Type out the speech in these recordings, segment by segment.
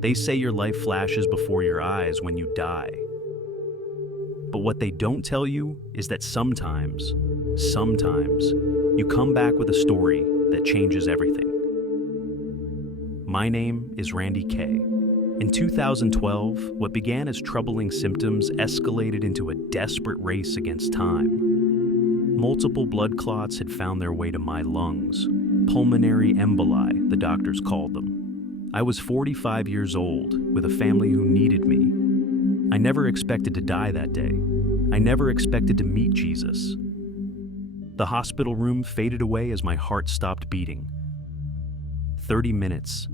They say your life flashes before your eyes when you die. But what they don't tell you is that sometimes, you come back with a story that changes everything. My name is Randy Kay. In 2012, what began as troubling symptoms escalated into a desperate race against time. Multiple blood clots had found their way to my lungs, pulmonary emboli, the doctors called them. I was 45 years old, with a family who needed me. I never expected to die that day. I never expected to meet Jesus. The hospital room faded away as my heart stopped beating. 30 minutes.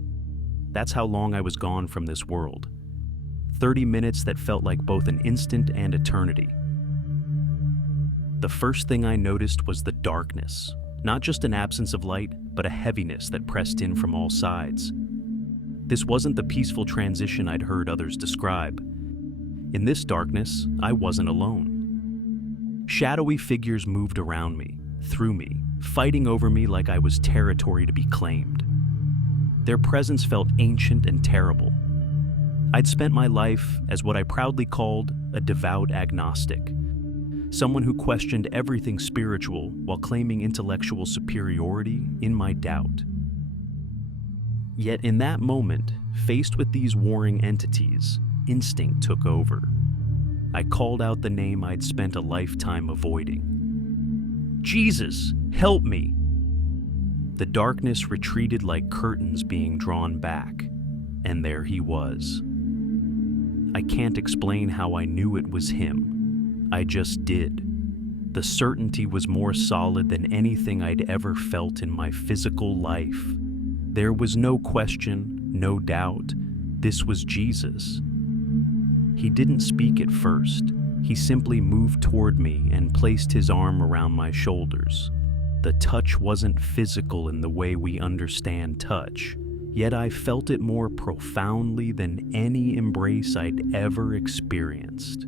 That's how long I was gone from this world. 30 minutes that felt like both an instant and eternity. The first thing I noticed was the darkness. Not just an absence of light, but a heaviness that pressed in from all sides. This wasn't the peaceful transition I'd heard others describe. In this darkness, I wasn't alone. Shadowy figures moved around me, through me, fighting over me like I was territory to be claimed. Their presence felt ancient and terrible. I'd spent my life as what I proudly called a devout agnostic, someone who questioned everything spiritual while claiming intellectual superiority in my doubt. Yet in that moment, faced with these warring entities, instinct took over. I called out the name I'd spent a lifetime avoiding. Jesus, help me! The darkness retreated like curtains being drawn back, and there he was. I can't explain how I knew it was him. I just did. The certainty was more solid than anything I'd ever felt in my physical life. There was no question, no doubt. This was Jesus. He didn't speak at first. He simply moved toward me and placed his arm around my shoulders. The touch wasn't physical in the way we understand touch, yet I felt it more profoundly than any embrace I'd ever experienced.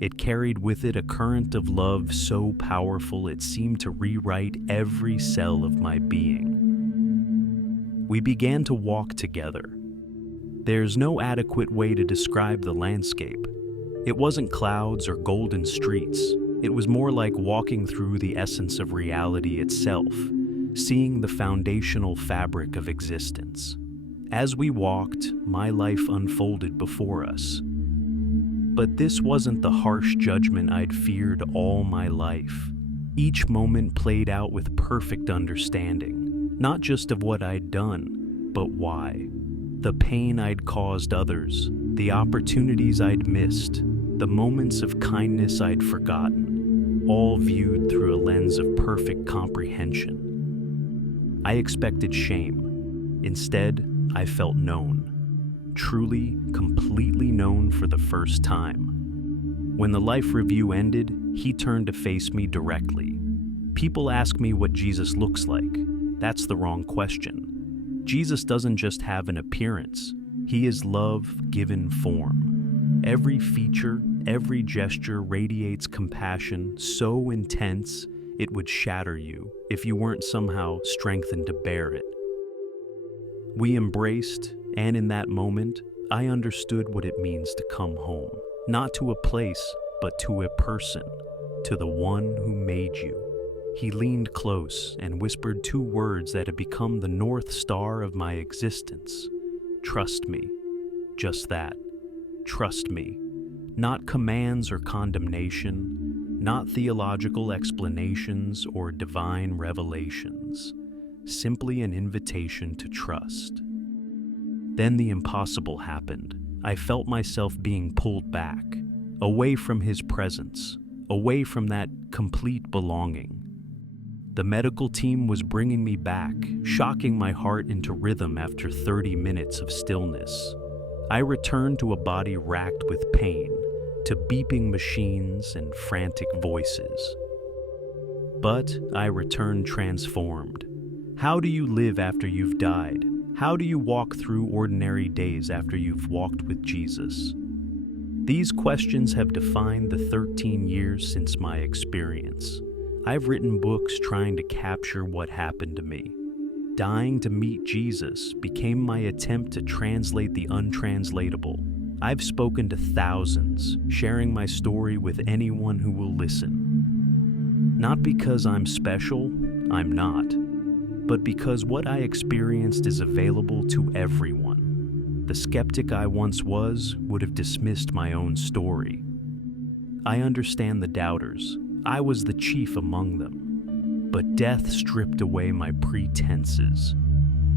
It carried with it a current of love so powerful it seemed to rewrite every cell of my being. We began to walk together. There's no adequate way to describe the landscape. It wasn't clouds or golden streets. It was more like walking through the essence of reality itself, seeing the foundational fabric of existence. As we walked, my life unfolded before us. But this wasn't the harsh judgment I'd feared all my life. Each moment played out with perfect understanding, not just of what I'd done, but why. The pain I'd caused others, the opportunities I'd missed, the moments of kindness I'd forgotten, all viewed through a lens of perfect comprehension. I expected shame. Instead, I felt known. Truly, completely known for the first time. When the life review ended, he turned to face me directly. People ask me what Jesus looks like. That's the wrong question. Jesus doesn't just have an appearance. He is love given form. Every feature, every gesture radiates compassion so intense it would shatter you if you weren't somehow strengthened to bear it. We embraced, and in that moment, I understood what it means to come home. Not to a place, but to a person, to the one who made you. He leaned close and whispered two words that had become the North Star of my existence. Trust me. Just that. Trust me. Not commands or condemnation, not theological explanations or divine revelations. Simply an invitation to trust. Then the impossible happened. I felt myself being pulled back, away from his presence, away from that complete belonging. The medical team was bringing me back, shocking my heart into rhythm after 30 minutes of stillness. I returned to a body racked with pain, to beeping machines and frantic voices. But I returned transformed. How do you live after you've died? How do you walk through ordinary days after you've walked with Jesus? These questions have defined the 13 years since my experience. I've written books trying to capture what happened to me. Dying to meet Jesus became my attempt to translate the untranslatable. I've spoken to thousands, sharing my story with anyone who will listen. Not because I'm special, I'm not, but because what I experienced is available to everyone. The skeptic I once was would have dismissed my own story. I understand the doubters. I was the chief among them. But death stripped away my pretenses.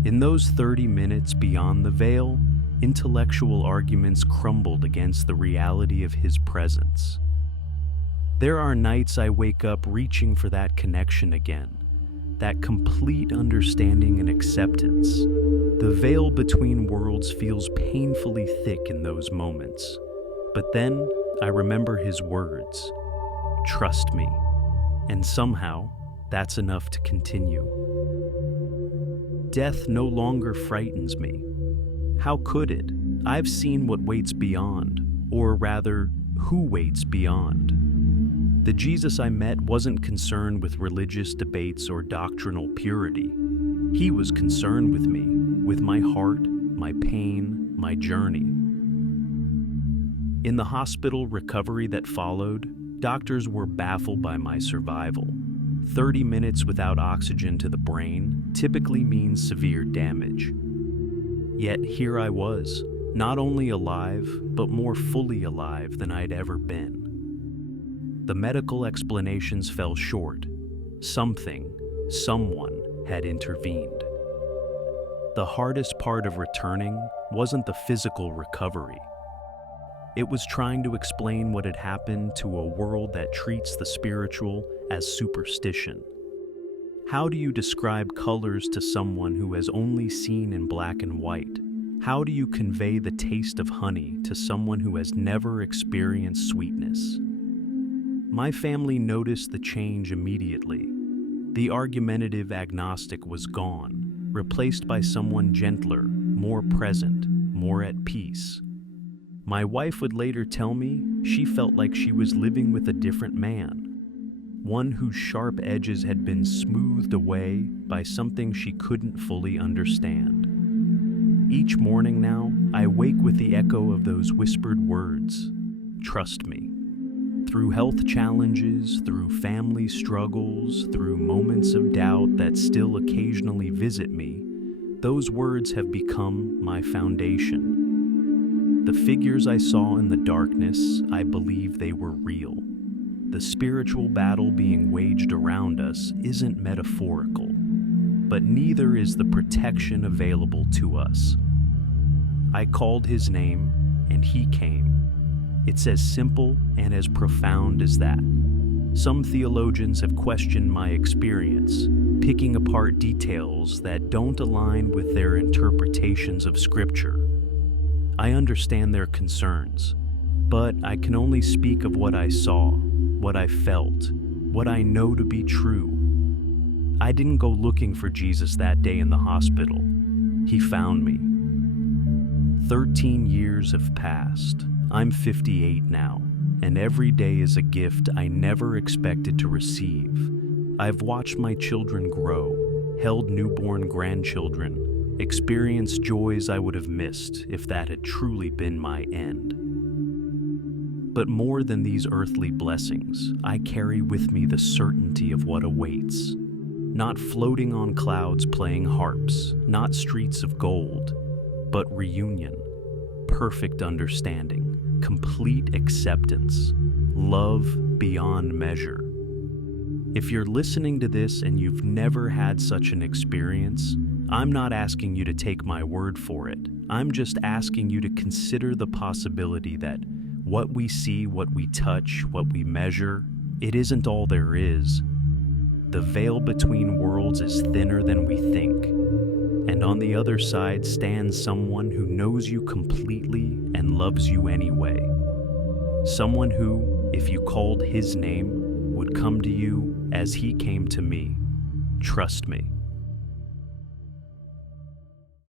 In those 30 minutes beyond the veil, intellectual arguments crumbled against the reality of his presence. There are nights I wake up reaching for that connection again, that complete understanding and acceptance. The veil between worlds feels painfully thick in those moments. But then I remember his words, "Trust me," and somehow, that's enough to continue. Death no longer frightens me. How could it? I've seen what waits beyond, or rather, who waits beyond. The Jesus I met wasn't concerned with religious debates or doctrinal purity. He was concerned with me, with my heart, my pain, my journey. In the hospital recovery that followed, doctors were baffled by my survival. 30 minutes without oxygen to the brain typically means severe damage. Yet here I was, not only alive, but more fully alive than I'd ever been. The medical explanations fell short. Someone had intervened. The hardest part of returning wasn't the physical recovery. It was trying to explain what had happened to a world that treats the spiritual as superstition. How do you describe colors to someone who has only seen in black and white? How do you convey the taste of honey to someone who has never experienced sweetness? My family noticed the change immediately. The argumentative agnostic was gone, replaced by someone gentler, more present, more at peace. My wife would later tell me she felt like she was living with a different man, one whose sharp edges had been smoothed away by something she couldn't fully understand. Each morning now, I wake with the echo of those whispered words, "Trust me." Through health challenges, through family struggles, through moments of doubt that still occasionally visit me, those words have become my foundation. The figures I saw in the darkness, I believe they were real. The spiritual battle being waged around us isn't metaphorical, but neither is the protection available to us. I called his name, and he came. It's as simple and as profound as that. Some theologians have questioned my experience, picking apart details that don't align with their interpretations of Scripture. I understand their concerns, but I can only speak of what I saw, what I felt, what I know to be true. I didn't go looking for Jesus that day in the hospital. He found me. 13 years have passed. I'm 58 now, and every day is a gift I never expected to receive. I've watched my children grow, held newborn grandchildren, experienced joys I would have missed if that had truly been my end. But more than these earthly blessings, I carry with me the certainty of what awaits. Not floating on clouds playing harps, not streets of gold, but reunion, perfect understanding, complete acceptance, love beyond measure. If you're listening to this and you've never had such an experience, I'm not asking you to take my word for it. I'm just asking you to consider the possibility that what we see, what we touch, what we measure, it isn't all there is. The veil between worlds is thinner than we think. And on the other side stands someone who knows you completely and loves you anyway. Someone who, if you called his name, would come to you as he came to me. Trust me.